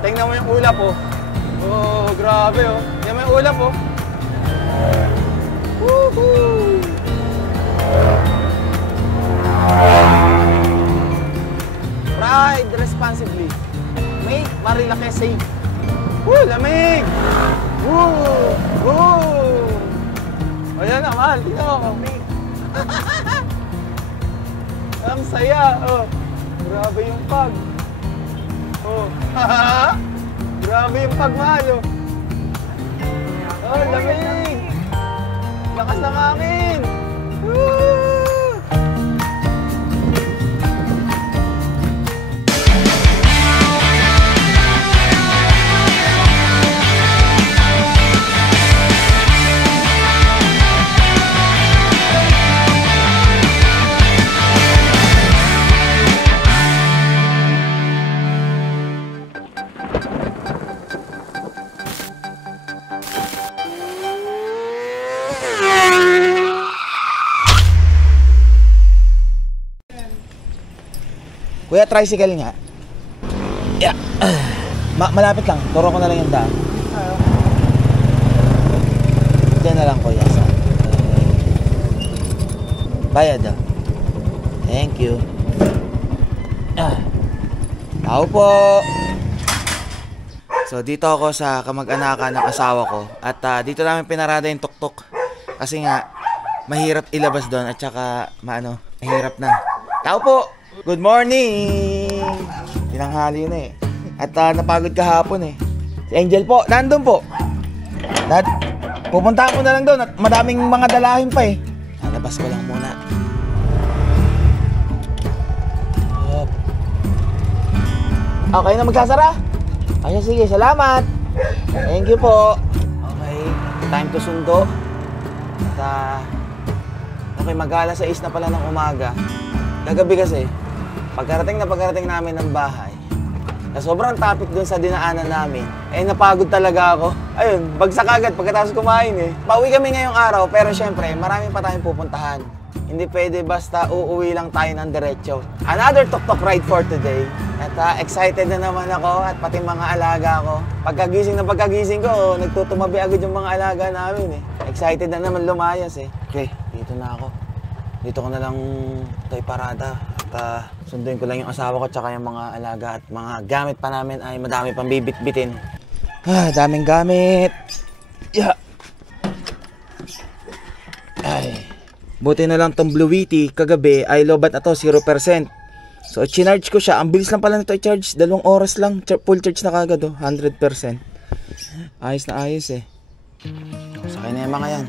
Tingnan mo yung ulap, oh. Oh, grabe, oh. Tingnan mo yung ulap, oh. Woohoo! Ride responsibly. Make Marilake safe. Woo! Lamig! Woo! Woo! Ayan na, mahal. Tingnan mo. Ang saya, oh. Grabe yung pag. Oh. Grabe yung pag, mahal, oh. Oh, lamig! Lakas ng hangin! Woo! Kuya, tricycle nga. Yeah. Malapit lang. Turo ko na lang yung daan. Diyan na lang, kuya. Bayad daw. Thank you. Tao po. So, dito ako sa kamag-anakan ng asawa ko. At dito namin pinarada yung tuktok. Kasi nga, mahirap ilabas doon. At saka, mahirap na. Tao po. Good morning! Tinanghali na eh. At napagod kahapon eh. Si Angel po, nandun po. Pupunta ko na lang doon at madaming mga dalahin pa eh. Lalabas ko lang muna. Okay na magsasara? Ay, sige, salamat. Thank you po. Okay, time to sundo. At okay, mag-alas 6 na pala ng umaga. Kagabi kasi, pagkarating namin ng bahay, na sobrang topic dun sa dinaanan namin, napagod talaga ako. Ayun, bagsak agad pagkatapos kumain eh. Pauwi kami ngayong araw, pero syempre, marami pa tayong pupuntahan. Hindi pwede basta uuwi lang tayo ng diretso. Another tuk-tuk ride for today. At excited na naman ako at pati mga alaga ko. Pagkagising ko, nagtutumabi agad yung mga alaga namin eh. Excited na naman lumayas eh. Okay, dito na ako. Dito ko na lang ito iparada. At sunduin ko lang yung asawa ko tsaka yung mga alaga at mga gamit pa namin ay madami pang bibit-bitin. Daming gamit. Yeah. Ay. Buti na lang tong Blue Witty kagabi ay lobat na to, 0%. So, chinarge ko siya. Ang bilis lang pala nito i-charge. 2 oras lang. Full charge na kagad, 100%. Ayos na ayos eh. Sakay na yung mga yan.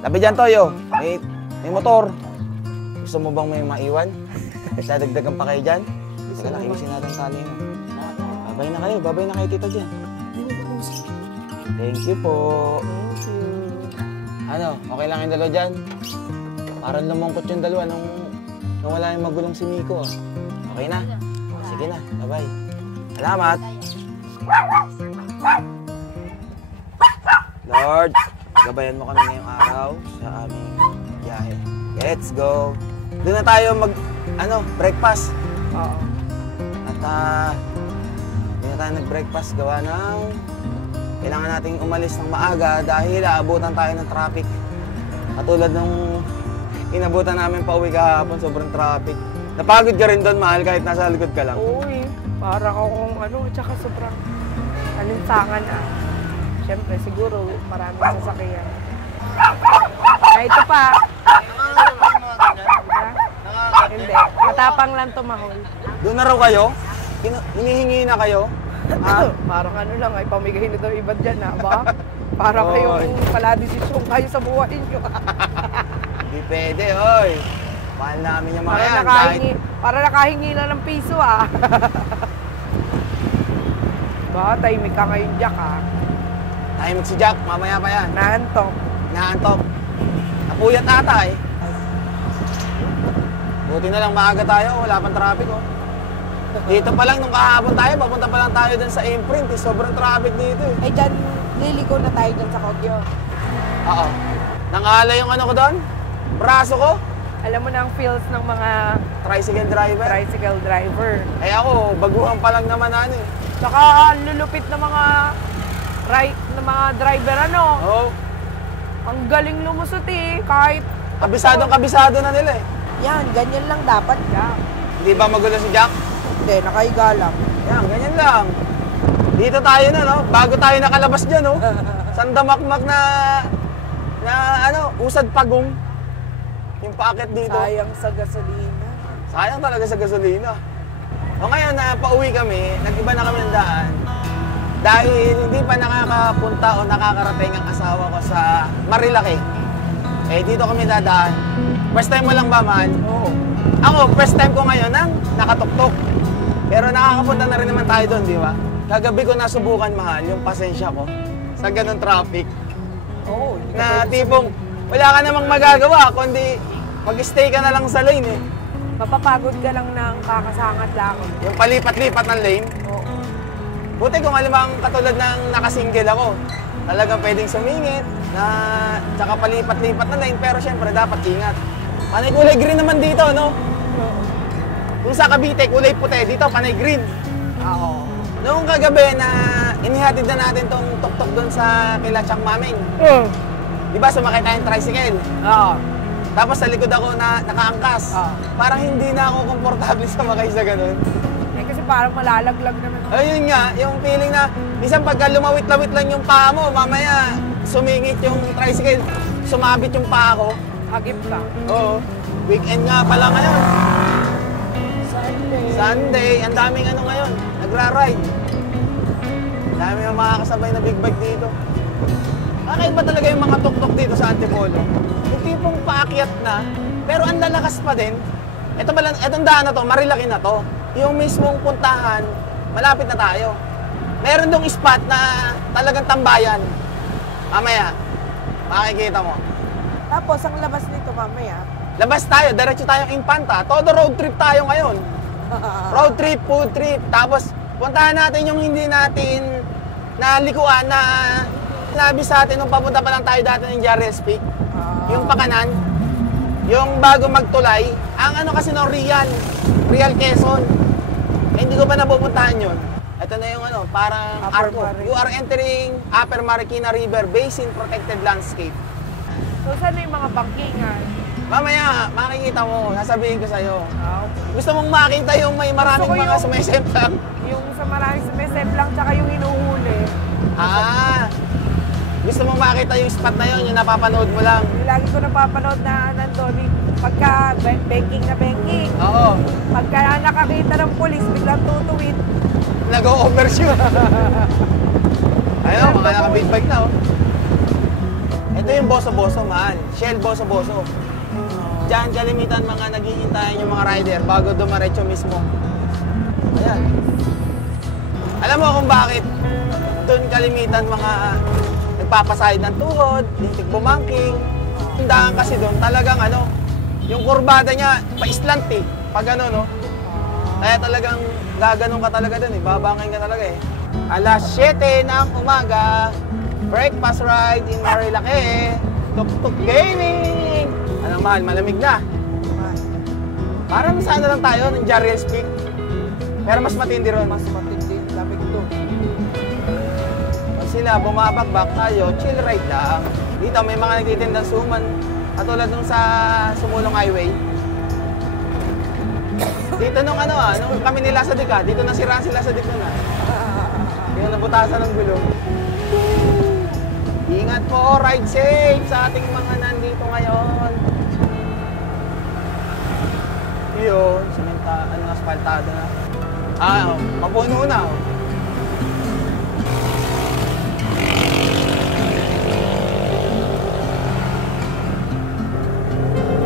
Tabi dyan, Toyo. May motor. Gusto mo bang may maiwan? Dadagdagan pa kayo dyan? Sige lang, ayusin natin tali mo. Babay na kayo tita dyan. Thank you po. Thank you. Ano, okay lang yung dalawa dyan? Parang lumungkot yung dalawa nung wala yung magulong si Miko. Okay na? Sige na, bye-bye. Salamat! Lord, gabayan mo kami ngayong araw sa aming biyahe. Let's go! Doon na tayo breakfast. Oo. At doon na tayo nag-breakfast gawa ng kailangan nating umalis ng maaga dahil aabutan tayo ng traffic. Katulad nung inabutan namin pauwi kahapon, sobrang traffic. Napagod ka rin doon, mahal, kahit nasa likod ka lang. Uy, para akong tsaka sobrang alinsangan ah. Siyempre, siguro maraming sasakyan. Ito pa. Hindi, matapang lang tumahol. Doon na raw kayo? Hinihingi na kayo? Parang lang, ay pamigay na daw iba dyan ba? Para kayong paladesisyon kayo sa buhay nyo. Hindi pwede, oy. Mahal namin yung mga yan. Para nakahingi lang ng piso Ba, tahimik ka ngayon, Jack Tahimik si Jack, mamaya pa yan. Naantok. Napuyat ata eh. Buti na lang maaga tayo, wala pang traffic Dito pa lang, nung kahapon tayo, papunta pa lang tayo dun sa imprint sobrang traffic dito eh. Ay dyan, liliko na tayo dyan sa Kogyo. Oo. Nangala yung ko doon? Braso ko? Alam mo na ang feels ng mga tricycle driver. Ay ako, baguhan pa lang naman Saka lulupit na mga driver ano. Oo. Ang galing lumusot eh. Kahit Kabisado na nila eh. yan, ganyan lang dapat yan. Hindi ba magulo si Jack? Hindi, nakahiga lang. Yan, ganyan lang. Dito tayo na, no? Bago tayo nakalabas dyan, no? Sandamakmak na usad pagong. Yung paakit dito. Sayang sa gasolina. Sayang talaga sa gasolina. O ngayon na pauwi kami, nag-iba na kami ng daan. Dahil hindi pa nakakapunta o nakakarating ang asawa ko sa Marilaki. Eh, dito kami dadaan. First time mo lang ba, man? Oo. Ako, first time ko ngayon nang nakatuktok. Pero nakakapunta na rin naman tayo doon, di ba? Kagabi ko nasubukan, mahal, yung pasensya ko sa ganun traffic. Oo. Hindi ka Na pwede tipong wala ka namang magagawa, kundi mag-stay ka na lang sa lane eh. mapapagod ka lang ng kakasangat lang. Yung palipat-lipat ng lane. Oo. Buti kung alamang katulad ng nakasingle ako. Talagang pwedeng sumingit, na tsaka palipat-lipat na lane, pero syempre dapat ingat. Panay kulay green naman dito, no? Kung sa Cavite, kulay puti, dito panay green. Oo. Noong kagabi na inihatid na natin tong tuktok doon sa kila Chang Maming. Di ba sumakay tayong tricycle? Oo. Tapos sa likod ako na nakaangkas. Parang hindi na ako komportable sumakay sa ganun. Eh kasi parang malalaglag naman. Ayun nga, yung feeling na minsan pagka lumawit-lawit lang yung paa mo, mamaya sumingit yung tricycle, sumabit yung paa ko. Agip ka. Oo. Weekend nga pala ngayon. Sunday. Sunday, ang daming ano ngayon, nagra-ride. Dami yung mga kasabay na big bike dito. Kakaiba talaga yung mga tuktok dito sa Antipolo. Yung tipong paakyat na, pero ang lalakas pa din. Itong daan na to, Marilaki na to. Yung mismong puntahan, malapit na tayo. Meron dong spot na talagang tambayan. Mamaya, makikita mo. Tapos ang labas nito mamaya. Labas tayo, diretso tayong Infanta. Todo road trip tayo ngayon. Road trip, food trip. Tapos, puntahan natin yung hindi natin nalikuan na labis sa atin nung papunta pa lang tayo dati ng Jarrell Peak. Yung pakanan, yung bago magtulay. Ang ano kasi no, Real Quezon. Eh, hindi ko pa napupuntahan yun. Ito na yung ano, parang Upper arco. Marikina. You are entering Upper Marikina River Basin Protected Landscape. So saan na yung mga bangkingan? Mamaya, makikita mo, sasabihin ko sa'yo. Okay. Gusto mong makita yung may maraming Gusto ko mga yung- sumisemplang? Yung sa maraming sumesep lang tsaka yung hinuhuli. Gusto mong makita yung spot na yun, yung napapanood mo lang. Yung lagi ko napapanood na nandun, pagka banking na banking. Oo, Pagka nakakita ng polis, biglang tutuwid. nag-o-overshoot. Ayun, mga naka-big bike na, oh. Ito yung boso-boso, mahal. Shell boso-boso. Diyan kalimitan mga naghihintayan yung mga rider bago dumaretso mismo. Ayan. Alam mo kung bakit doon kalimitan mga nagpapasahid ng tuhod, lintik bumangking. Yung daan kasi doon talagang ano, yung kurbada niya pa-islant eh. Pag ano, no? Kaya talagang gaganon ka talaga doon eh. Babangin ka talaga eh. Alas 7 ng umaga, breakfast ride in Marilaki. Tuk-tuk gaming! Anong mahal, malamig na. Parang sana lang tayo ng Jarrell Peak. Pero mas matindi ron. Mas matindi, lamig doon. Pag sila bumabakbak tayo, chill ride lang. Dito may mga nagtitindang suman. Katulad nung sa Sumulong Highway. Dito nung nung kami nila sa Dika, dito nasiraan sila sa Dika na. Kaya nabutasan ng gulong. Ingat po, ride safe sa ating mga nandito ngayon. Yun, asfaltado na. Mapuno na. Oh.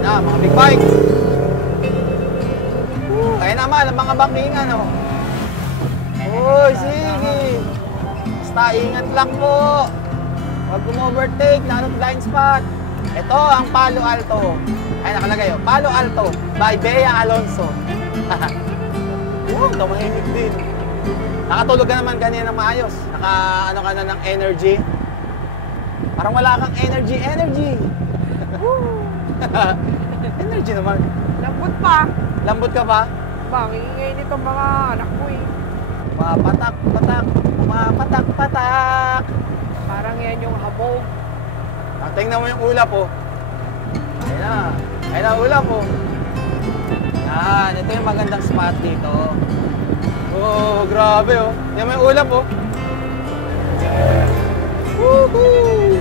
Na, mga big bike. Kaya naman, ang mga bangkingan, oh. Uy, sige. Basta ingat lang po. Huwag overtake, naroon blind spot. Ito ang Palo Alto. Ay, nakalagay, oh. Palo Alto by Bea Alonso. Tumahimik din. Nakatulog ka naman kanina ng maayos. Naka, ka na ng energy. Parang wala kang energy. Energy naman. Lambot pa. Lambot ka pa? Bangingay nitong mga anak mo eh. Pumapatak-patak, pumapatak-patak. Parang yan yung habog. Tingnan mo yung ulap, oh. Ayun na. Ayun na ulap, oh. Yan, ito yung magandang spot dito. Oh, grabe, oh. Tingnan mo yung ulap, oh. Woohoo!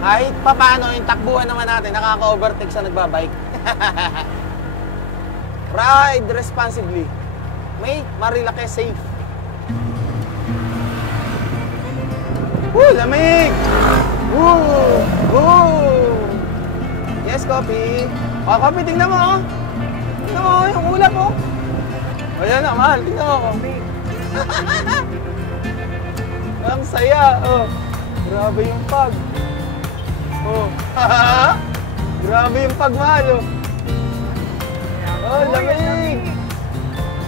Kahit pa paano, yung takbuhan naman natin, nakaka-overtake sa nagbabike. Ride responsibly. Make Marilake safe. Woo! Lamig! Woo! Woo! Yes, Coffee. O, Coffee, tingnan mo, oh. Tingnan mo, yung ulap, oh. O, yan na, mahal. Tingnan mo, Coffee. Ang saya, oh. Grabe yung pag. Oh. Grabe yung pag, mahal, oh. Oh, lamig!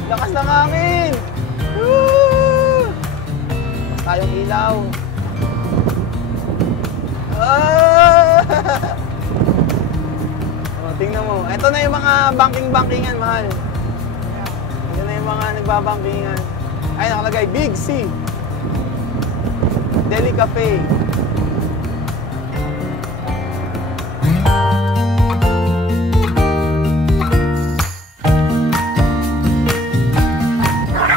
Lakas ng hangin! Woo! Mas tayong ilaw. Ah! Oh, tingnan mo. Ito na yung mga banking-bankingan, mahal. Ito na yung mga nagbabangkingan. Ay, nakalagay, Big C. Deli Cafe.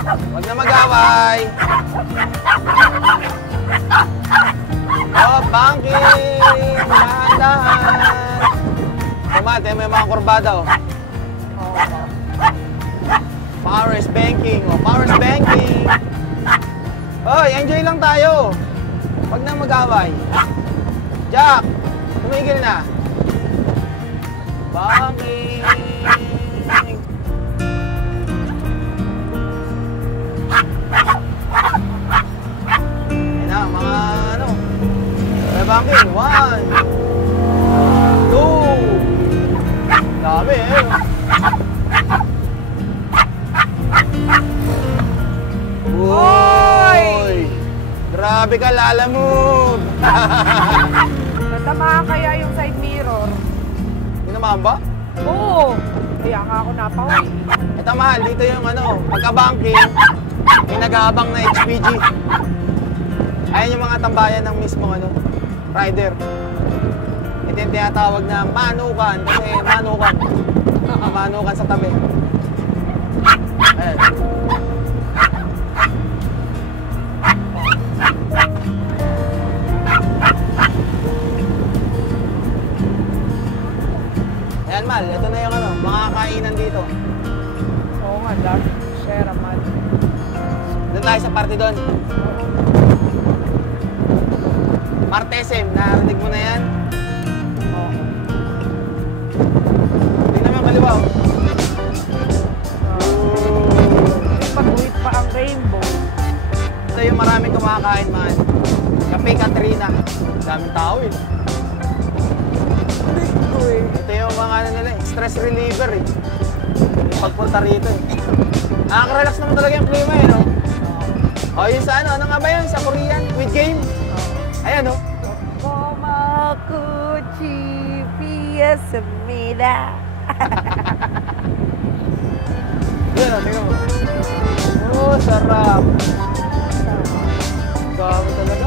Huwag na mag-away. Oh, banking! Dahan-dahan! Kumate, may mga kurbada, oh. Powers banking, oh. Powers banking! Hoy, enjoy lang tayo. Huwag na mag-away. Jack, tumigil na. Banking! Ayan na, mga ano. Banking, 1, 2. Dami eh. Uy! Grabe ka, lalamove! Natamaan kaya yung side mirror? Hindi naman ba? Oo! Kaya ka ako napawi. Ito mahal, dito yung ano, pagka-banking, may nag-aabang na HPG. Ayan yung mga tambayan ng mismo ano, rider. Ito yung tinatawag na manukan, kasi manukan. Manukan sa tabi. Ayan. Ayan mal, ito na yung ano, mga kainan dito. Oo nga, dami. Share man. Doon tayo sa party doon. Martesem, narinig mo na yan? Oo. Tingnan mo yung kaliwa. May pag-uwit pa ang rainbow. Ito yung maraming kumakain man. Cafe Katrina. Daming tao eh. Ito yung mga ano nila eh, stress reliever eh. Yung pagpunta rito eh. Nakaka-relax naman talaga yung klima eh, no? O yun sa ano, ano nga ba yun? Sa Korean? With game? Ayan, no? Komakuchi piyasamida. Yan, o, tingnan mo. Oh, sarap. Dami talaga.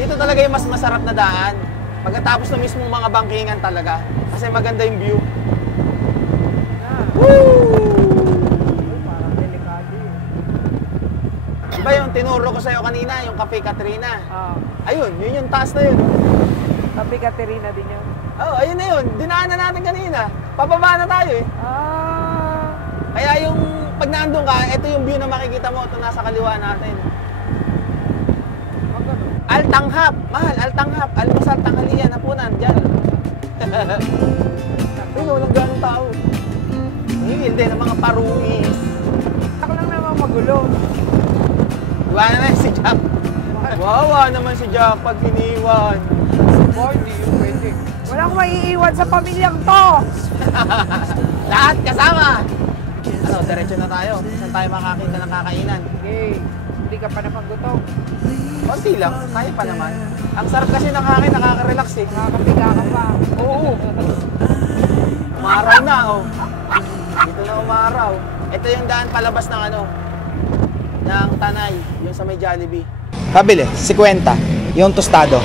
Dito talaga yung mas masarap na daan. Pagkatapos ng mismong mga bangkingan talaga. Kasi maganda yung view. Woo! Parang delikado yun. Diba yung tinuro ko sa'yo kanina, yung Cafe Katrina? Ayun, yun yung taas na yun. Tabi Katerina din yun. Oh, ayun na yun. Dinaanan natin kanina. Pababa na tayo eh. Kaya yung pag naandun ka, ito yung view na makikita mo. Ito nasa kaliwa natin. Altanghap. Mahal, Altanghap. Almusal, tanghalian, hapunan. Diyan. Tingnan, walang ganong tao. Hindi ng mga parungis. Ako lang naman magulo. Iwanan na si Jack. Wawa naman si Jack pag iniwan. Hindi yung pwede. Walang maiiwan sa pamilyang to. Lahat kasama. Ano, diretso na tayo. Saan tayo makakita ng kakainan? Okay. hindi ka pa napagutom. Konti lang, kaya pa naman. Ang sarap kasi ng hangin, nakaka-relax eh. Nakakapiga ka pa. Oo. Umaraw na, oh. Dito na umaraw. Ito yung daan palabas ng ano, ng Tanay, yung sa may Jollibee. Kabili, 50. Yung tostado.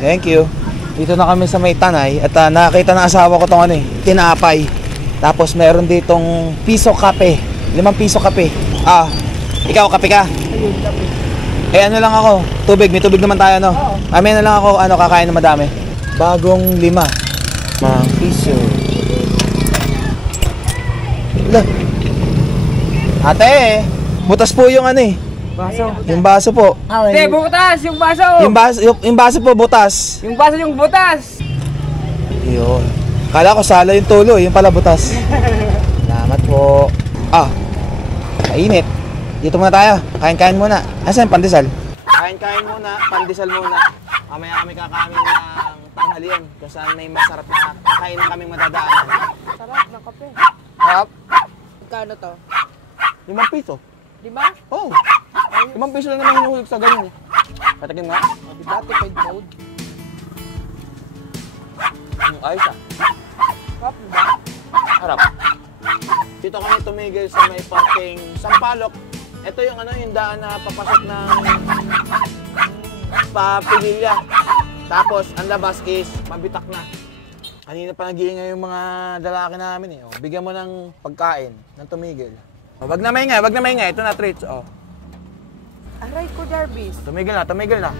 Thank you. Dito na kami sa may Tanay at nakakita ng asawa ko tong ano eh, tinapay. Tapos meron ditong piso kape. 5 piso kape. Ikaw kape ka? Ayun, kape. Eh ano lang ako, tubig, may tubig naman tayo no? Oo. Amin na lang ako, kakain na madami. Bagong 5 piso. Wala. Ate, butas po yung ano eh. Baso. Yung baso po. Hindi, butas yung baso. Yung baso po, butas. Yung baso yung butas. Yun. Kala ko sala yung tulo, yung pala butas. Salamat po. Mainit. Dito muna tayo. Kain-kain muna. Asan yung pandesal? Kain-kain muna, pandesal muna. Mamaya kami kakain ng tanghalian kung saan may masarap na kakain na kaming madadaanan. Sarap ng kape. Harap? Kano to? 5 piso. 5? Oh. 5 piso lang naman hinuhulog sa ganyan eh. Patikim nga. Diba, tipid mode? Ayos ah. Sarap, diba? Harap. Dito kami tumigil sa may parking Sampaloc. Ito yung ano, yung daan na papasok ng Papililla. Tapos ang labas is mabitak na. Kanina pa nag-iingay yung mga lalaki namin eh. Bigyan mo ng pagkain ng tumigil. Wag na maingay, wag na maingay. Ito na treats. Aray ko, Jarvis. Tumigil na, tumigil na.